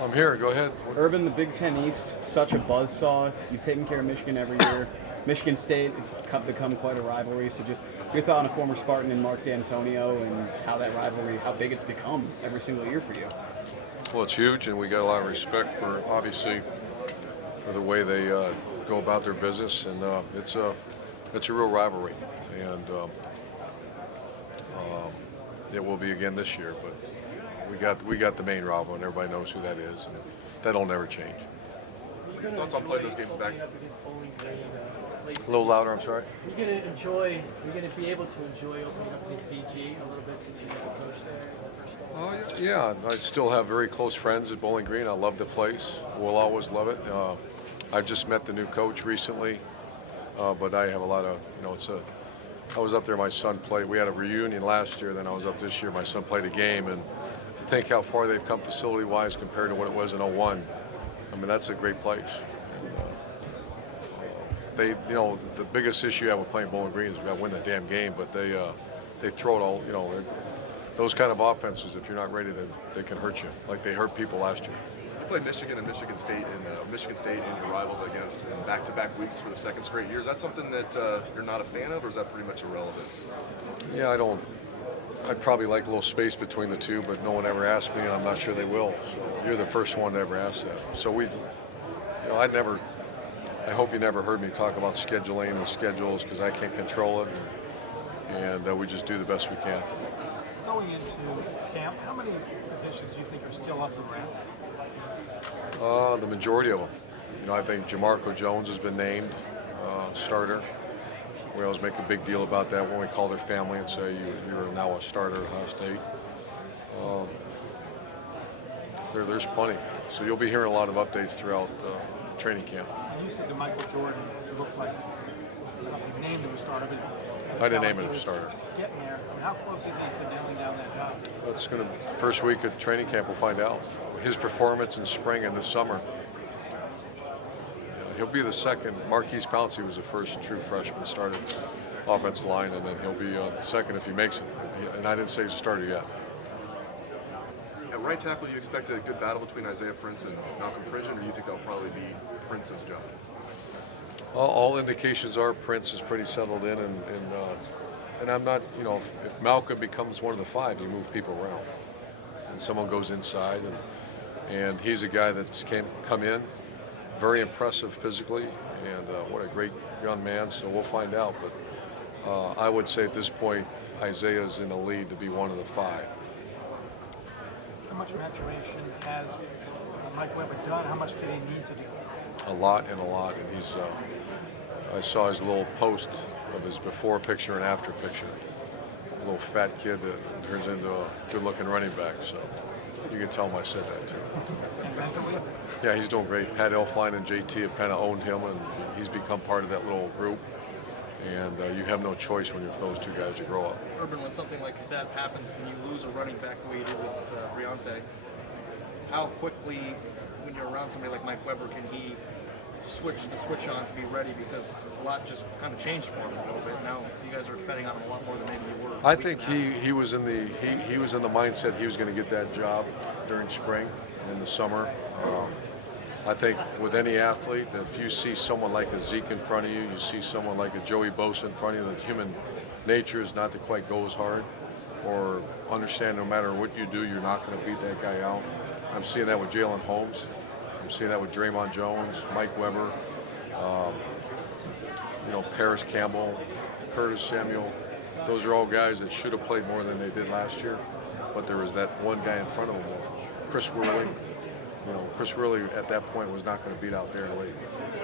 I'm here. Go ahead. Urban, the Big Ten East, such a buzzsaw. You've taken care of Michigan every year. Michigan State, it's become quite a rivalry. So just your thought on a former Spartan and Mark D'Antonio and how that rivalry, how big it's become every single year for you. Well, it's huge, and we got a lot of respect for, obviously, for the way they go about their business, and it's a real rivalry, and it will be again this year. But we got the main rival, and everybody knows who that is, and that'll never change. Thoughts on playing those games back? A little louder, I'm sorry. You're going to be able to enjoy opening up these BG a little bit since you used to coach there? Yeah, I still have very close friends at Bowling Green. I love the place. We'll always love it. I've just met the new coach recently, but I have a lot of, I was up there, my son played. We had a reunion last year, then I was up this year. My son played a game, and to think how far they've come facility-wise compared to what it was in '01, I mean, that's a great place. And, the biggest issue you have with playing Bowling Green is we got to win the damn game, but they throw it all, those kind of offenses, if you're not ready, they can hurt you, like they hurt people last year. You played Michigan and Michigan State and your rivals, I guess, in back-to-back weeks for the second straight year. Is that something that you're not a fan of, or is that pretty much irrelevant? Yeah, I'd probably like a little space between the two, but no one ever asked me, and I'm not sure they will. So you're the first one to ever ask that. So I hope you never heard me talk about scheduling and schedules, because I can't control it, and we just do the best we can. Going into camp, how many positions do you think are still up for grabs? The majority of them. I think Jamarco Jones has been named starter. We always make a big deal about that when we call their family and say you're now a starter at Ohio State. There's plenty. So you'll be hearing a lot of updates throughout training camp. You said that Michael Jordan looked like he named him a starter, but I didn't name him a starter. Getting there. I mean, how close is he to nailing down that job? That's going to first week of training camp. We'll find out. His performance in spring and this summer. He'll be the second. Marquise Pouncey was the first true freshman, started offensive line, and then he'll be the second if he makes it. And I didn't say he's a starter yet. At right tackle, do you expect a good battle between Isaiah Prince and Malcolm Pridgeon, or do you think that'll probably be Prince's job? All indications are Prince is pretty settled in, and I'm not, if Malcolm becomes one of the five, you move people around. And someone goes inside, and he's a guy that's come in, very impressive physically, and what a great young man, so we'll find out. But I would say at this point, Isaiah's in the lead to be one of the five. How much maturation has Mike Weber done? How much did he need to do? A lot, and he's, I saw his little post of his before picture and after picture. A little fat kid that turns into a good-looking running back, so you can tell him I said that too. And mentally? Yeah, he's doing great. Pat Elflein and JT have kind of owned him, and he's become part of that little group. And you have no choice when you're those two guys to grow up. Urban, when something like that happens and you lose a running back the way you did with Briante, how quickly, when you're around somebody like Mike Weber, can he switch on to be ready? Because a lot just kind of changed for him a little bit. Now you guys are depending on him a lot more than maybe you were. I think he was in the mindset he was going to get that job during spring and in the summer. I think with any athlete, if you see someone like a Zeke in front of you, you see someone like a Joey Bosa in front of you, the human nature is not to quite go as hard or understand no matter what you do, you're not going to beat that guy out. I'm seeing that with Jalen Holmes. I'm seeing that with Draymond Jones, Mike Weber, Paris Campbell, Curtis Samuel. Those are all guys that should have played more than they did last year, but there was that one guy in front of them, Chris Worley. Chris Worley at that point was not going to beat out Darren Lee.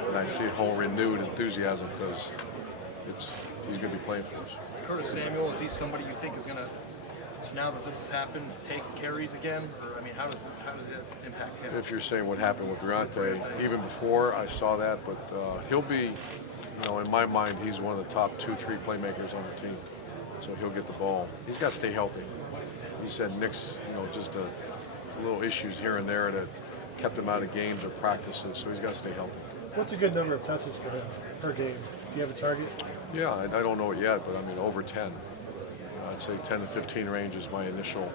And I see a whole renewed enthusiasm because he's going to be playing for us. Curtis Samuel, is he somebody you think is going to, now that this has happened, take carries again? Or, I mean, how does it impact him? If you're saying what happened with Briante, even before I saw that, but he'll be, in my mind, he's one of the top 2-3 playmakers on the team. So he'll get the ball. He's got to stay healthy. He said Nick's, just little issues here and there that kept him out of games or practices, so he's got to stay healthy. What's a good number of touches for him per game? Do you have a target? Yeah, I don't know it yet, but I mean over 10. I'd say 10 to 15 range is my initial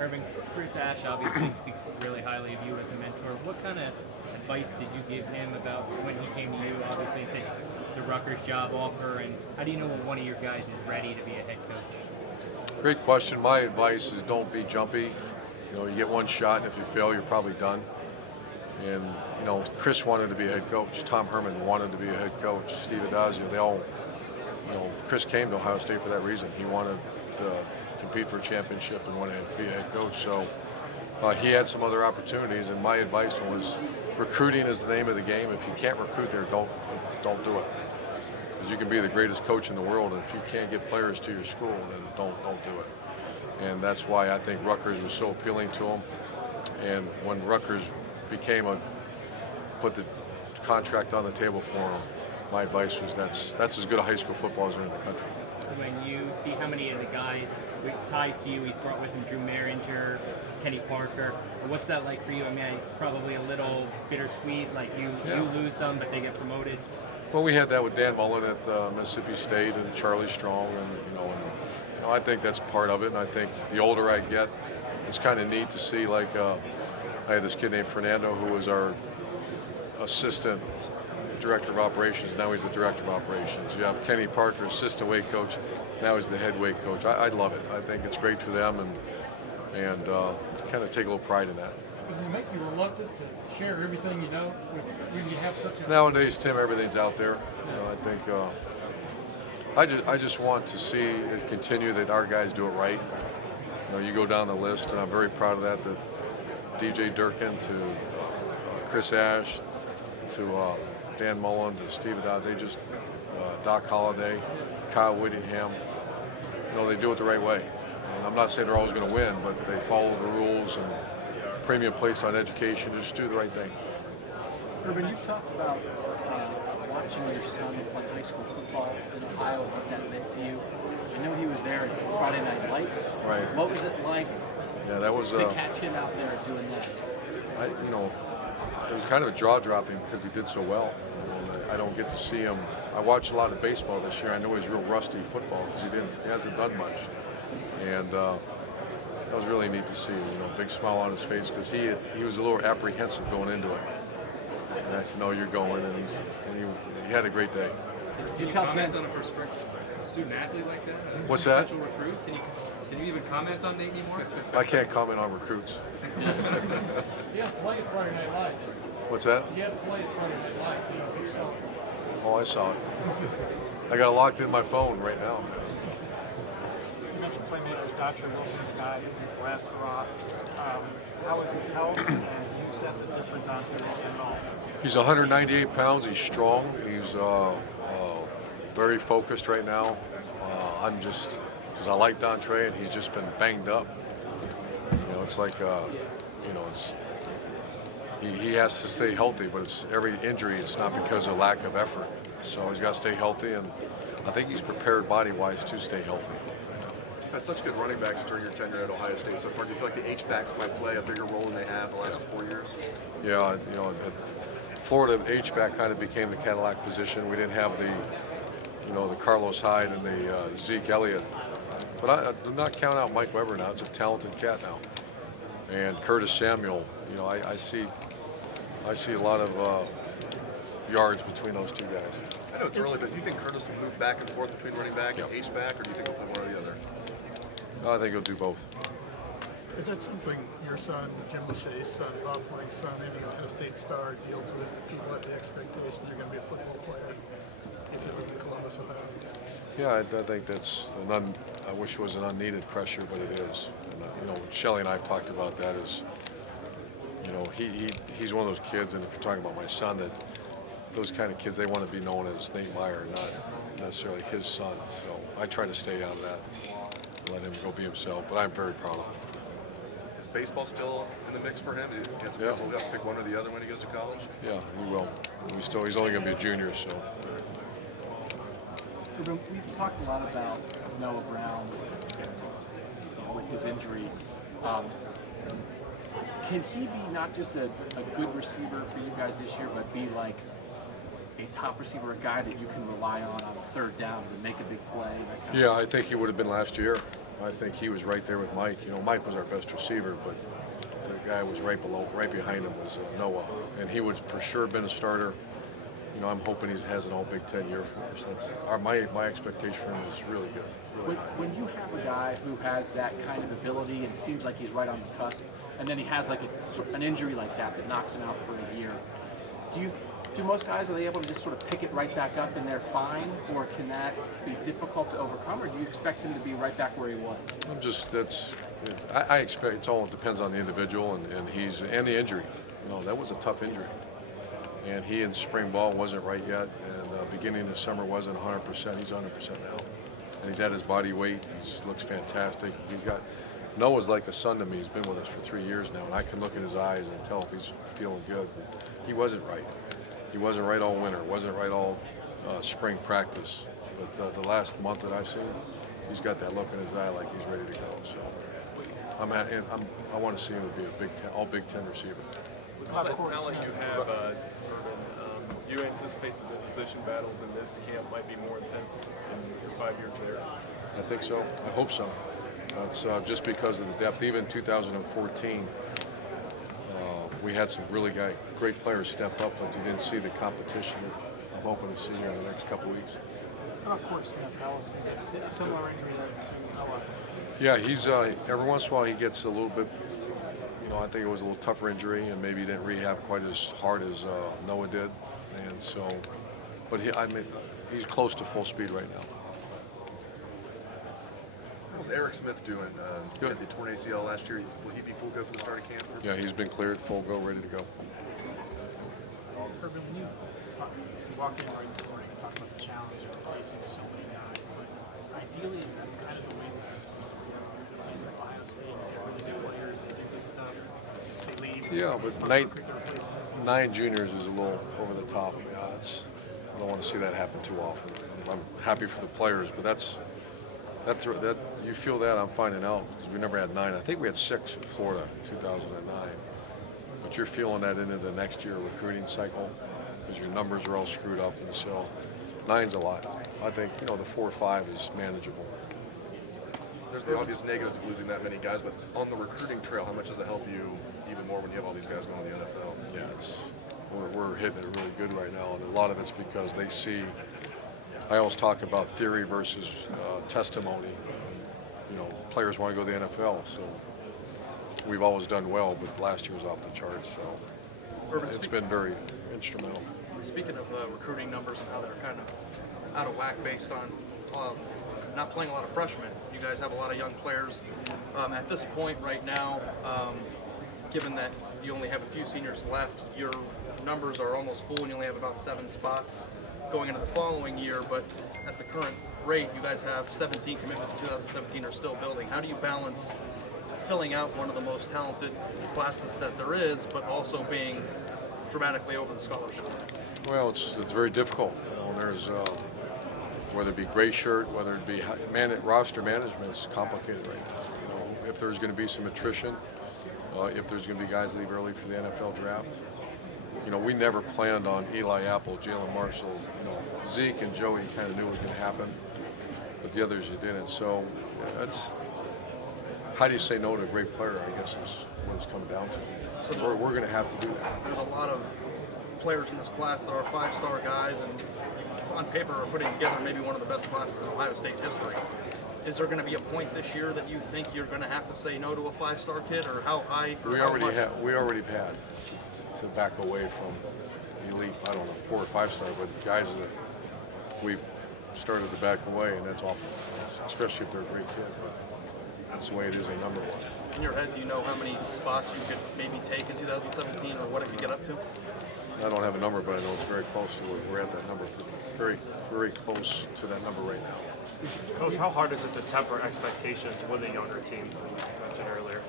Irvin, Chris Ash obviously speaks really highly of you as a mentor. What kind of advice did you give him about when he came to you, obviously, to take the Rutgers job offer, and how do you know when one of your guys is ready to be a head coach? Great question. My advice is don't be jumpy. You know, you get one shot, and if you fail, you're probably done. And, you know, Chris wanted to be a head coach. Tom Herman wanted to be a head coach. Steve Adazio, they all, you know, Chris came to Ohio State for that reason. He wanted to compete for a championship and wanted to be a head coach. So he had some other opportunities, and my advice was recruiting is the name of the game. If you can't recruit there, don't do it. Because you can be the greatest coach in the world, and if you can't get players to your school, then don't do it. And that's why I think Rutgers was so appealing to him. And when Rutgers put the contract on the table for him, my advice was that's as good a high school football as there in the country. When you see how many of the guys with ties to you he's brought with him, Drew Maringer, Kenny Parker, what's that like for you? I mean, probably a little bittersweet, like you lose them, but they get promoted. Well, we had that with Dan Mullen at Mississippi State and Charlie Strong, and I think that's part of it. And I think the older I get, it's kind of neat to see. Like I had this kid named Fernando who was our assistant director of operations. Now he's the director of operations. You have Kenny Parker, assistant weight coach. Now he's the head weight coach. I love it. I think it's great for them, and kind of take a little pride in that. Does it make you reluctant to share everything you know when you have such a... Nowadays, Tim, everything's out there. You know, I think I just want to see it continue that our guys do it right. You know, you go down the list, and I'm very proud of that. That DJ Durkin to Chris Ash to Dan Mullen to Steve Adad, they just Doc Holliday, Kyle Whittingham. You know, they do it the right way. And I'm not saying they're always going to win, but they follow the rules and premium placed on education. Just do the right thing. Urban, you've talked about watching your son play high school football in Ohio, what that meant to you. I know he was there at Friday Night Lights. Right. What was it like That was to catch him out there doing that? It was kind of a jaw dropping because he did so well. I don't get to see him. I watched a lot of baseball this year. I know he's real rusty at football because he hasn't done much, and that was really neat to see. Big smile on his face because he was a little apprehensive going into it. And I said, "No, you're going," and he had a great day. Can you comment on a prospective student athlete like that? What's that? Potential recruit? Can you even comment on Nate anymore? I can't comment on recruits. You have to play at Friday Night Lights. What's that? You have to play at Friday Night Lights. You know, yourself. Oh, I saw it. I got it locked in my phone right now. You mentioned playmakers, Dr. Wilson's guy. This is his last hurrah. How is his health? And you sense a different Dr. Wilson at all? He's 198 pounds. He's strong. He's very focused right now. I'm just, because I like Dontre, and he's just been banged up. It's like, he has to stay healthy, but it's every injury. It's not because of lack of effort. So he's got to stay healthy, and I think he's prepared body-wise to stay healthy. You've had such good running backs during your tenure at Ohio State so far. Do you feel like the H-backs might play a bigger role than they have the last 4 years? Yeah, at Florida, H-back kind of became the Cadillac position. We didn't have the Carlos Hyde and the Zeke Elliott. But I do not count out Mike Weber now. It's a talented cat now. And Curtis Samuel, I see a lot of yards between those two guys. I know it's early, but do you think Curtis will move back and forth between running back and H-back, or do you think he'll play one or the other? I think he'll do both. Is that something your son, Jim Lachey's son, Bob Blank's son, even Ohio State star, deals with? People have the expectation you're going to be a football player if you live in Columbus, Ohio. Yeah, I think that's I wish it was an unneeded pressure, but it is. And, Shelley and I have talked about that. He's one of those kids, and if you're talking about my son, that those kind of kids, they want to be known as Nate Meyer, not necessarily his son. So I try to stay out of that, let him go be himself. But I'm very proud of him. Is baseball still in the mix for him? He'll have to pick one or the other when he goes to college? Yeah, he will. He's only going to be a junior, so. We've talked a lot about Noah Brown with his injury. Can he be not just a good receiver for you guys this year, but be like a top receiver, a guy that you can rely on third down to make a big play? Yeah, I think he would have been last year. I think he was right there with Mike. You know, Mike was our best receiver, but the guy was right behind him was Noah, and he would for sure been a starter. You know, I'm hoping he has an All Big Ten year for us. That's my expectation for him is really good, really high. When you have a guy who has that kind of ability and seems like he's right on the cusp, and then he has like an injury like that knocks him out for a year, do most guys, are they able to just sort of pick it right back up and they're fine, or can that be difficult to overcome, or do you expect him to be right back where he was? I expect it all depends on the individual and the injury. You know, that was a tough injury. And he in spring ball wasn't right yet, and beginning of summer wasn't 100%. He's 100% now, and he's at his body weight. He looks fantastic. Noah's like a son to me. He's been with us for 3 years now, and I can look in his eyes and tell if he's feeling good. But he wasn't right. He wasn't right all winter. Wasn't right all spring practice. But the last month that I've seen him, he's got that look in his eye like he's ready to go. So I want to see him be a All Big Ten receiver. Now that you have Urban, do you anticipate that the position battles in this camp might be more intense in your 5 years there? I think so. I hope so. It's just because of the depth. Even 2014, we had some really great players step up, but you didn't see the competition I'm hoping to see here in the next couple weeks. And of course, Powell's a similar injury to Noah. Yeah, he's every once in a while he gets a little bit. You know, I think it was a little tougher injury, and maybe he didn't rehab quite as hard as Noah did, and so. But he's close to full speed right now. How's Eric Smith doing? He Good. had the torn ACL last year. Will he be full go for the start of camp? Yeah, he's been cleared, full go, ready to go. Urban, when you walk in right this morning and talk about the challenge of replacing so many guys, but ideally is that kind of the way this is supposed to work? A place like Ohio State, they have really good players, they do good stuff, they leave. Yeah, but it's perfect to replace them. 9 juniors is a little over the top. I don't want to see that happen too often. I'm happy for the players, but that you feel that I'm finding out because we never had 9. I think we had 6 in Florida in 2009. But you're feeling that into the next year recruiting cycle because your numbers are all screwed up, and so 9's a lot. I think the 4 or 5 is manageable. There's the obvious negatives of losing that many guys, but on the recruiting trail, how much does it help you even more when you have all these guys going to the NFL? Yeah, we're hitting it really good right now, and a lot of it's because they see. I always talk about theory versus testimony. Players want to go to the NFL, so we've always done well, but last year was off the charts, so it's been very instrumental. Speaking of recruiting numbers and how they're kind of out of whack based on not playing a lot of freshmen, you guys have a lot of young players. At this point right now, given that you only have a few seniors left, your numbers are almost full and you only have about 7 spots going into the following year, but at the current rate, you guys have 17 commitments in 2017 are still building. How do you balance filling out one of the most talented classes that there is, but also being dramatically over the scholarship? Well, it's very difficult. There's whether it be gray shirt, whether it be roster management, it's complicated right now. If there's going to be some attrition, if there's going to be guys leave early for the NFL draft. We never planned on Eli Apple, Jalen Marshall, Zeke and Joey kind of knew what was going to happen, but the others you didn't. So that's how do you say no to a great player, I guess is what it's come down to. So we're going to have to do that. There's a lot of players in this class that are 5-star guys and on paper are putting together maybe one of the best classes in Ohio State history. Is there going to be a point this year that you think you're going to have to say no to a 5-star kid, or how high? Or We already had to back away from elite, 4 or 5-star, but guys that we've started to back away, and that's awful, especially if they're a great kid. But that's the way it is in number 1. In your head, do you know how many spots you could maybe take in 2017, or what it could get up to? I don't have a number, but I know it's very close to where we're at that number. Very, very close to that number right now. Coach, how hard is it to temper expectations with a younger team, like you mentioned earlier?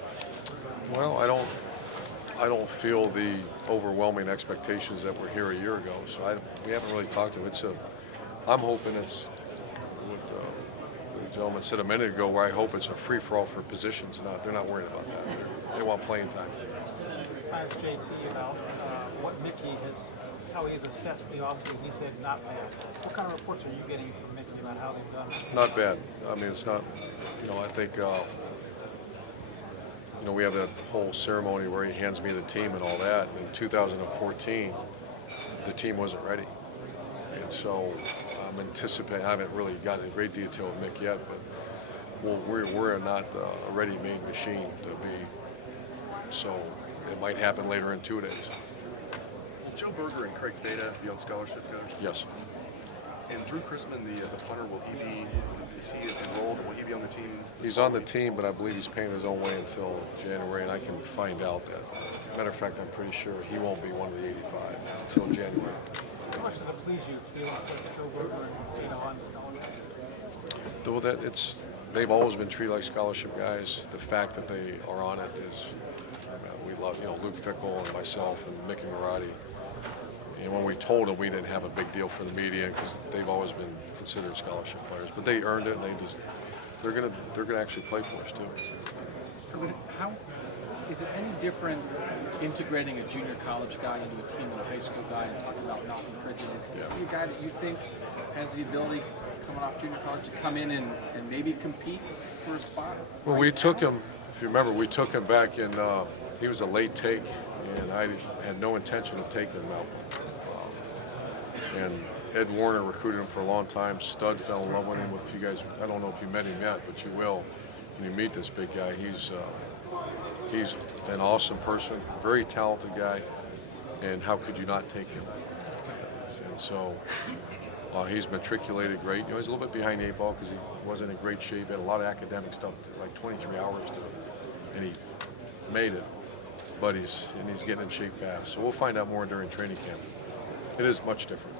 Well, I don't feel the overwhelming expectations that were here a year ago, so we haven't really talked to it. I'm hoping it's what the gentleman said a minute ago, where I hope it's a free-for-all for positions. They're not worried about that. They want playing time. I asked JT about what Mickey how he has assessed the offseason. He said not bad. What kind of reports are you getting from Mickey about how they've done it? Not bad. I mean, it's not, I think, we have that whole ceremony where he hands me the team and all that. In 2014, the team wasn't ready. And so I'm anticipating, I haven't really gotten in great detail with Mick yet, but we're not a ready-made machine to be, so it might happen later in 2 days. Will Joe Berger and Craig Fada be on scholarship, Coach? Yes. And Drew Chrisman, the punter, is he enrolled? Will he be on the team? He's on the team, but I believe he's paying his own way until January, and I can find out that. Matter of fact, I'm pretty sure he won't be one of the 85 until January. How much does it please you to be able to put Joe Berger and Fada on scholarship? Though they've always been treated like scholarship guys. The fact that they are on it is, we love, Luke Fickle and myself and Mickey Marotti. And when we told them, we didn't have a big deal for the media because they've always been considered scholarship players. But they earned it, and they're gonna actually play for us too. How is it any different integrating a junior college guy into a team than a high school guy and talking about knocking prejudice? Is he a guy that you think has the ability coming off junior college to come in and maybe compete for a spot? Well, we took him, if you remember, we took him back in, he was a late take, and I had no intention of taking him out. And Ed Warner recruited him for a long time. Stud fell in love with him. If you guys, I don't know if you met him yet, but you will when you meet this big guy. He's an awesome person, very talented guy, and how could you not take him? And so he's matriculated great. He's a little bit behind the 8 ball because he wasn't in great shape. He had a lot of academic stuff, like 23 hours and he made it. But he's getting in shape fast. So we'll find out more during training camp. It is much different.